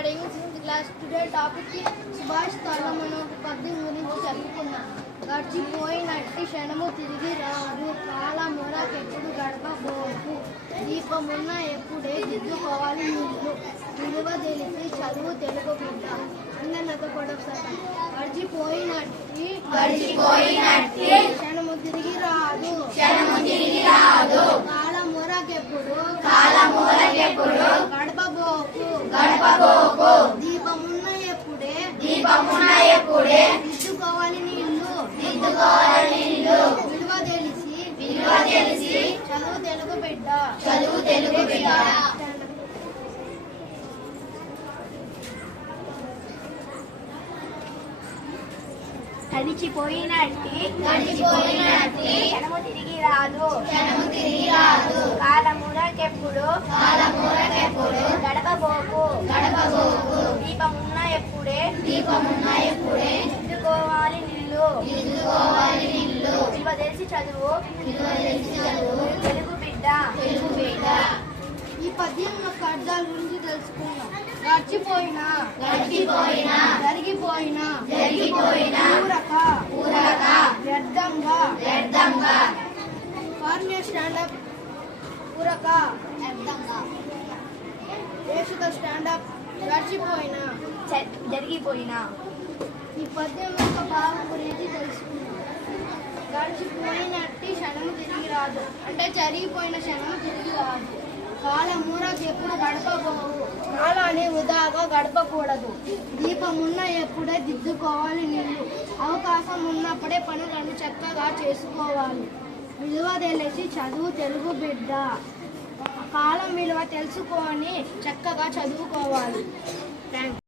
studying since class. Today topic is Subhash తాళమనోహర్ పద్యం గురించి చెప్పుకున్నాం. గడిచిపోయినట్టి క్షణము తిరిగి రాదు, కాలమునకెప్పుడు గడపబోకు, దీపమున్న ఎప్పుడే దిద్దుకోవాలి నీళ్ళు, విలువ తెలిసి చదువు తెలుగు బిడ్డ. అందరితో కూడా ఒకసారి గడిచిపోయినట్టి క్షణము తిరిగి రాదు, కాలమునకెప్పుడు గడపబోకు, దీపమున్న ఎప్పుడే దిద్దుకోవాలి నీళ్ళు, విలువ తెలిసి చదువు తెలుగు బిడ్డ. గడిచిపోయినట్టి క్షణము తిరిగి రాదు, కాలమునకెప్పుడు గడపబోకు, దీపమున్న ఎప్పుడే దిద్దుకోవాలి నిల్లు, విలువ తెలిసి చదువు తెలుగు బిడ్డ. ఈ పద్యం యొక్క అర్థాల గురించి తెలుసుకున్నాం. గడిచిపోయినా జరిగిపోయినా ఊరక వ్యర్థంగా ఫార్మల్ స్టాండప్ ఊరక ఏషిక స్టాండప్ గడిచిపోయినా జరిగిపోయినా. ఈ పద్యం యొక్క భావం గురించి తెలుసుకున్నాం. గడిచిపోయినట్టి క్షణము తిరిగి రాదు అంటే జరిగిపోయిన క్షణము తిరిగి రాదు, కాలమునకు ఎప్పుడు గడపబోవు, కాలాన్ని వృధాగా గడపకూడదు, దీపమున్న ఎప్పుడే దిద్దుకోవాలి నీళ్ళు, అవకాశం ఉన్నప్పుడే పనులను చక్కగా చేసుకోవాలి, విలువ తెలిసి చదువు తెలుగు బిడ్డ. కాలం విలువ తెలుసుకొని చక్కగా చదువుకోవాలి. థ్యాంక్స్.